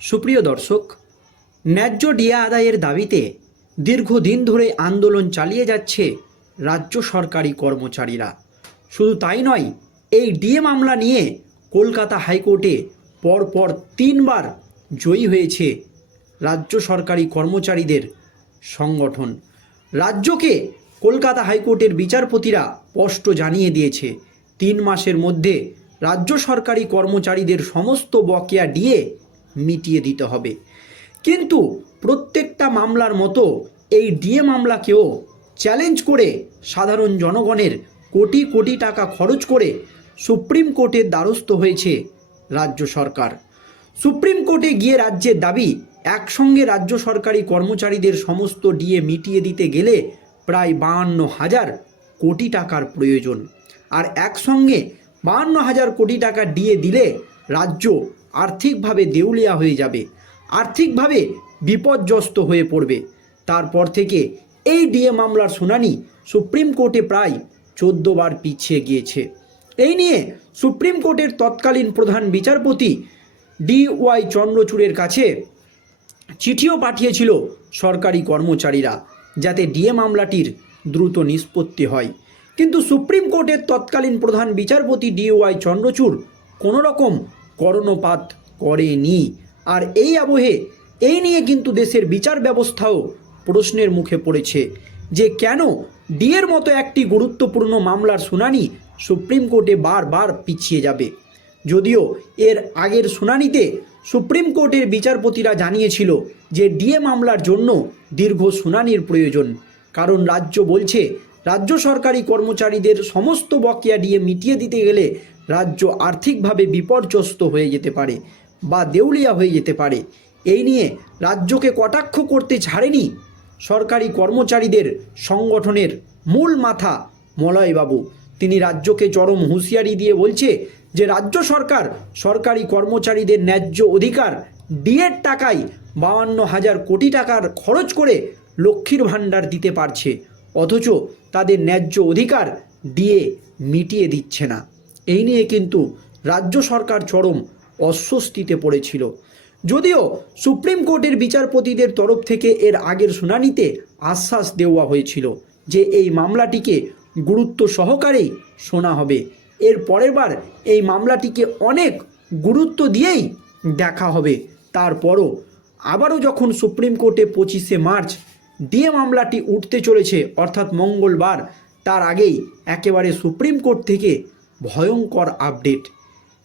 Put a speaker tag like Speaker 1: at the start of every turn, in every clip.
Speaker 1: সুপ্রিয় দর্শক, ন্যায্য ডিয়া আদায়ের দাবিতে দীর্ঘদিন ধরে আন্দোলন চালিয়ে যাচ্ছে রাজ্য সরকারি কর্মচারীরা। শুধু তাই নয়, এই ডিএ মামলা নিয়ে কলকাতা হাইকোর্টে পরপর তিনবার জয়ী হয়েছে রাজ্য সরকারি কর্মচারীদের সংগঠন। রাজ্যকে কলকাতা হাইকোর্টের বিচারপতিরা স্পষ্ট জানিয়ে দিয়েছে, তিন মাসের মধ্যে রাজ্য সরকারি কর্মচারীদের সমস্ত বকেয়া ডিএ মিটিয়ে দিতে হবে। কিন্তু প্রত্যেকটা মামলার মতো এই ডিএ মামলাকেও চ্যালেঞ্জ করে সাধারণ জনগণের কোটি কোটি টাকা খরচ করে সুপ্রিম কোর্টের দ্বারস্থ হয়েছে রাজ্য সরকার। সুপ্রিম কোর্টে গিয়ে রাজ্যের দাবি, একসঙ্গে রাজ্য সরকারি কর্মচারীদের সমস্ত ডিএ মিটিয়ে দিতে গেলে প্রায় বাহান্ন হাজার কোটি টাকার প্রয়োজন। আর একসঙ্গে বাহান্ন হাজার কোটি টাকা ডিএ দিলে রাজ্য আর্থিকভাবে দেউলিয়া হয়ে যাবে, আর্থিকভাবে বিপর্যস্ত হয়ে পড়বে। তারপর থেকে এই ডিএ মামলার শুনানি সুপ্রিম কোর্টে প্রায় চোদ্দ বার পিছিয়ে গিয়েছে। এই নিয়ে সুপ্রিম কোর্টের তৎকালীন প্রধান বিচারপতি ডি ওয়াই চন্দ্রচূড়ের কাছে চিঠিও পাঠিয়েছিল সরকারি কর্মচারীরা যাতে ডিএ মামলাটির দ্রুত নিষ্পত্তি হয়। কিন্তু সুপ্রিম কোর্টের তৎকালীন প্রধান বিচারপতি ডি ওয়াই চন্দ্রচূড় কোনো রকম কর্ণপাত করেনি। আর এই আবহে, এই নিয়ে কিন্তু দেশের বিচার ব্যবস্থাও প্রশ্নের মুখে পড়েছে যে কেন ডিএর মতো একটি গুরুত্বপূর্ণ মামলার শুনানি সুপ্রিম কোর্টে বারবার পিছিয়ে যাবে। যদিও এর আগের শুনানিতে সুপ্রিম কোর্টের বিচারপতিরা জানিয়েছিল যে ডিএ মামলার জন্য দীর্ঘ শুনানির প্রয়োজন। কারণ রাজ্য বলছে, রাজ্য সরকারি কর্মচারীদের সমস্ত বকেয়া ডিএ মিটিয়ে দিতে গেলে রাজ্য আর্থিকভাবে বিপর্যস্ত হয়ে যেতে পারে বা দেউলিয়া হয়ে যেতে পারে। এই নিয়ে রাজ্যকে কটাক্ষ করতে ছাড়েনি সরকারি কর্মচারীদের সংগঠনের মূল মাথা মলয়বাবু। তিনি রাজ্যকে চরম হুঁশিয়ারি দিয়ে বলছে যে, রাজ্য সরকার সরকারি কর্মচারীদের ন্যায্য অধিকার ডিএর টাকায় বাউান্ন হাজার কোটি টাকার খরচ করে লক্ষ্মীর ভাণ্ডার দিতে পারছে, অথচ তাদের ন্যায্য অধিকার দিয়ে মিটিয়ে দিচ্ছে না। এই নিয়ে কিন্তু রাজ্য সরকার চরম অস্বস্তিতে পড়েছিল। যদিও সুপ্রিম কোর্টের বিচারপতিদের তরফ থেকে এর আগের শুনানিতে আশ্বাস দেওয়া হয়েছিল যে এই মামলাটিকে গুরুত্ব সহকারেই শোনা হবে। এর পরের বার এই মামলাটিকে অনেক গুরুত্ব দিয়েই দেখা হবে। তারপরও আবারও যখন সুপ্রিম কোর্টে পঁচিশে মার্চ দিয়ে মামলাটি উঠতে চলেছে, অর্থাৎ মঙ্গলবার, তার আগেই একেবারে সুপ্রিম কোর্ট থেকে ভয়ঙ্কর আপডেট।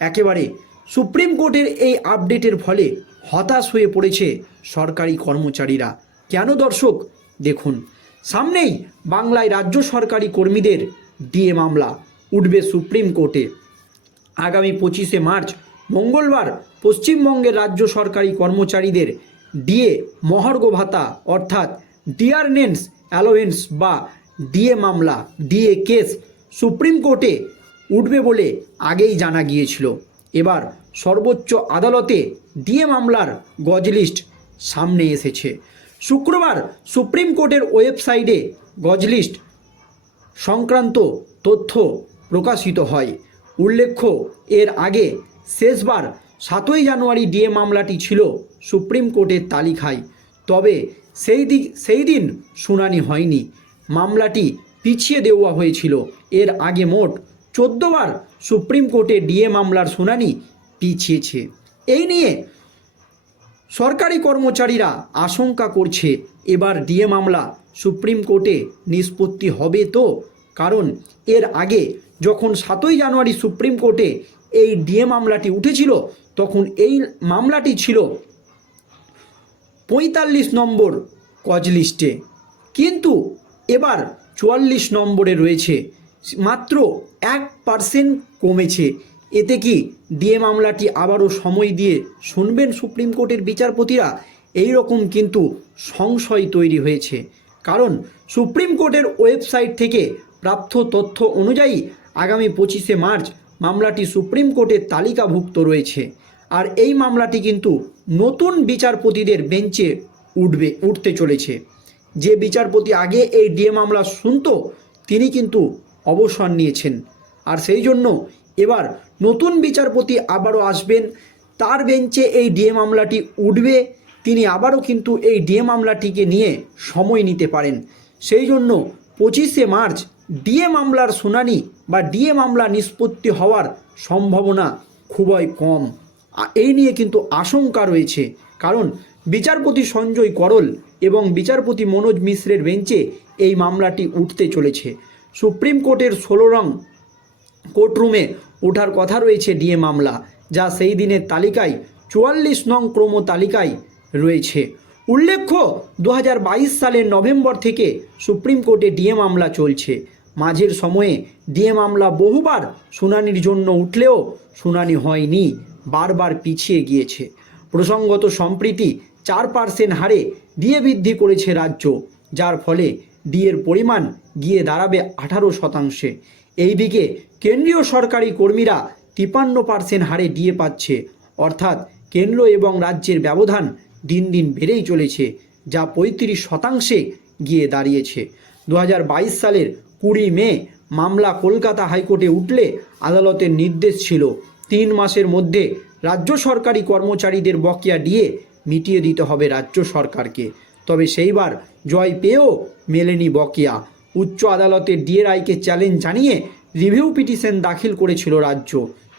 Speaker 1: একেবারে সুপ্রিম কোর্টের এই আপডেটের ফলে হতাশ হয়ে পড়েছে সরকারি কর্মচারীরা। কেন দর্শক? দেখুন, সামনেই বাংলায় রাজ্য সরকারি কর্মীদের ডিএ মামলা উঠবে সুপ্রিম কোর্টে। আগামী পঁচিশে মার্চ, মঙ্গলবার পশ্চিমবঙ্গের রাজ্য সরকারি কর্মচারীদের ডিএ মহার্ঘ ভাতা অর্থাৎ ডিয়ারনেন্স অ্যালোয়েন্স বা ডিএ মামলা, ডিএ কেস সুপ্রিম কোর্টে উঠবে বলে আগেই জানা গিয়েছিল। এবার সর্বোচ্চ আদালতে ডিএ মামলার গজ লিস্ট সামনে এসেছে। শুক্রবার সুপ্রিম কোর্টের ওয়েবসাইটে গজ লিস্ট সংক্রান্ত তথ্য প্রকাশিত হয়। উল্লেখ্য, এর আগে শেষবার সাতই জানুয়ারি ডিএ মামলাটি ছিল সুপ্রিম কোর্টের তালিকায়। তবে সেই দিক, সেই দিন শুনানি হয়নি। মামলাটি পিছিয়ে দেওয়া হয়েছিল। এর আগে মোট চোদ্দবার সুপ্রিম কোর্টে ডিএ মামলার শুনানি পিছিয়েছে। এই নিয়ে সরকারি কর্মচারীরা আশঙ্কা করছে, এবার ডিএ মামলা সুপ্রিম কোর্টে নিষ্পত্তি হবে তো? কারণ এর আগে যখন সাতই জানুয়ারি সুপ্রিম কোর্টে এই ডিএ মামলাটি উঠেছিল, তখন এই মামলাটি ছিল পঁয়তাল্লিশ নম্বর কজ লিস্টে। কিন্তু এবার চুয়াল্লিশ নম্বরে রয়েছে। মাত্র এক পার্সেন্ট কমেছে। এতে কি ডিএ মামলাটি আবারও সময় দিয়ে শুনবেন সুপ্রিম কোর্টের বিচারপতিরা? এই রকম কিন্তু সংশয় তৈরি হয়েছে। কারণ সুপ্রিম কোর্টের ওয়েবসাইট থেকে প্রাপ্ত তথ্য অনুযায়ী আগামী পঁচিশে মার্চ মামলাটি সুপ্রিম কোর্টের তালিকাভুক্ত রয়েছে। আর এই মামলাটি কিন্তু নতুন বিচারপতিদের বেঞ্চে উঠবে, উঠতে চলেছে। যে বিচারপতি আগে এই ডিএ মামলা শুনত, তিনি কিন্তু অবসর নিয়েছেন। আর সেই জন্য এবার নতুন বিচারপতি আবারও আসবেন। তার বেঞ্চে এই ডিএ মামলাটি উঠবে। তিনি আবারও কিন্তু এই ডিএ মামলাটিকে নিয়ে সময় নিতে পারেন। সেই জন্য পঁচিশে মার্চ ডিএ মামলার শুনানি বা ডিএ মামলা নিষ্পত্তি হওয়ার সম্ভাবনা খুবই কম। এই নিয়ে কিন্তু আশঙ্কা রয়েছে। কারণ বিচারপতি সঞ্জয় করল এবং বিচারপতি মনোজ মিশ্রের বেঞ্চে এই মামলাটি উঠতে চলেছে। সুপ্রিম কোর্টের ষোলো রং কোর্টরুমে ওঠার কথা রয়েছে ডিএ মামলা, যা সেই দিনের তালিকায় চুয়াল্লিশ নং ক্রম তালিকায় রয়েছে। উল্লেখ্য দু হাজার বাইশ সালের নভেম্বর থেকে সুপ্রিম কোর্টে ডিএ মামলা চলছে। মাঝের সময়ে ডিএ মামলা বহুবার শুনানির জন্য উঠলেও শুনানি হয়নি, বারবার পিছিয়ে গিয়েছে। প্রসঙ্গত সম্প্রীতি চার পার্সেন্ট হারে ডিএ বৃদ্ধি করেছে রাজ্য, যার ফলে ডিএর পরিমাণ গিয়ে দাঁড়াবে আঠারো শতাংশে। এইদিকে কেন্দ্রীয় সরকারি কর্মীরা তিপান্ন পার্সেন্ট হারে ডিএ পাচ্ছে। অর্থাৎ কেন্দ্র এবং রাজ্যের ব্যবধান দিন দিন বেড়েই চলেছে, যা পঁয়ত্রিশ শতাংশে গিয়ে দাঁড়িয়েছে। দু হাজার বাইশ সালের কুড়ি মে মামলা কলকাতা হাইকোর্টে উঠলে আদালতের নির্দেশ ছিল, তিন মাসের মধ্যে রাজ্য সরকারি কর্মচারীদের বকেয়া ডিএ মিটিয়ে দিতে হবে রাজ্য সরকারকে। তবে সেইবার জয় পেয়েও মেলেনি বকেয়া। উচ্চ আদালতের ডিএরআইকে চ্যালেঞ্জ জানিয়ে রিভিউ পিটিশন দাখিল করেছিল রাজ্য,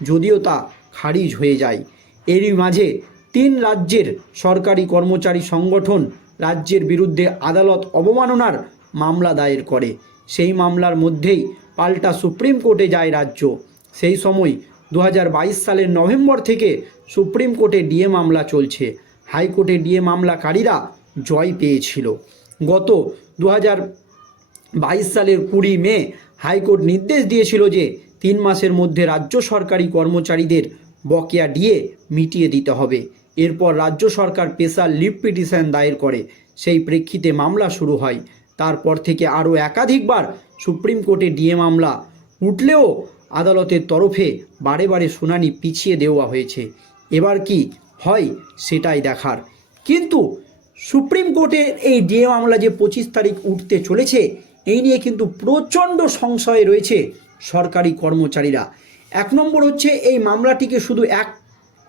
Speaker 1: যদিও তা খারিজ হয়ে যায়। এরই মাঝে তিন রাজ্যের সরকারি কর্মচারী সংগঠন রাজ্যের বিরুদ্ধে আদালত অবমাননার মামলা দায়ের করে। সেই মামলার মধ্যেই পাল্টা সুপ্রিম কোর্টে যায় রাজ্য। সেই সময় দু হাজার বাইশ সালের নভেম্বর থেকে সুপ্রিম কোর্টে ডিএ মামলা চলছে। হাইকোর্টে ডিএ মামলাকারীরা জয় পেয়েছিল। গত দু বাইশ সালের কুড়ি মে হাইকোর্ট নির্দেশ দিয়েছিল যে তিন মাসের মধ্যে রাজ্য সরকারি কর্মচারীদের বকেয়া ডিএ মিটিয়ে দিতে হবে। এরপর রাজ্য সরকার স্পেশাল লিভ পিটিশন দায়ের করে। সেই প্রেক্ষিতে মামলা শুরু হয়। তারপর থেকে আরও একাধিকবার সুপ্রিম কোর্টে ডিএ মামলা উঠলেও আদালতের তরফে বারে বারে শুনানি পিছিয়ে দেওয়া হয়েছে। এবার কি হয় সেটাই দেখার। কিন্তু সুপ্রিম কোর্টের এই ডিএ মামলা যে পঁচিশ তারিখ উঠতে চলেছে, এই নিয়ে কিন্তু প্রচণ্ড সংশয়ে রয়েছে সরকারি কর্মচারীরা। এক নম্বর হচ্ছে, এই মামলাটিকে শুধু এক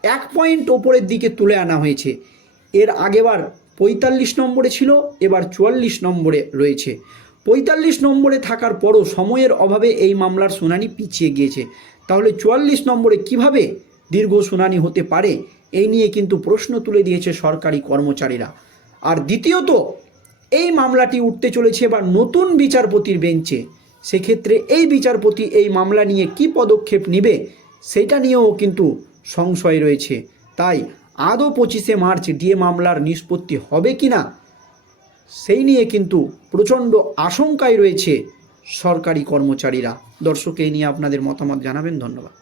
Speaker 1: এক পয়েন্ট ওপরের দিকে তুলে আনা হয়েছে। এর আগেবার পঁয়তাল্লিশ নম্বরে ছিল, এবার চুয়াল্লিশ নম্বরে রয়েছে। পঁয়তাল্লিশ নম্বরে থাকার পরও সময়ের অভাবে এই মামলার শুনানি পিছিয়ে গিয়েছে। তাহলে চুয়াল্লিশ নম্বরে কীভাবে দীর্ঘ শুনানি হতে পারে, এই নিয়ে কিন্তু প্রশ্ন তুলে দিয়েছে সরকারি কর্মচারীরা। আর দ্বিতীয়ত, এই মামলাটি উঠতে চলেছে বা নতুন বিচারপতির বেঞ্চে। সেক্ষেত্রে এই বিচারপতি এই মামলা নিয়ে কি পদক্ষেপ নেবে সেটা নিয়েও কিন্তু সংশয় রয়েছে। তাই আদৌ পঁচিশে মার্চ ডিএ মামলার নিষ্পত্তি হবে কি না সেই নিয়ে কিন্তু প্রচণ্ড আশঙ্কায় রয়েছে সরকারি কর্মচারীরা। দর্শক, এই নিয়ে আপনাদের মতামত জানাবেন। ধন্যবাদ।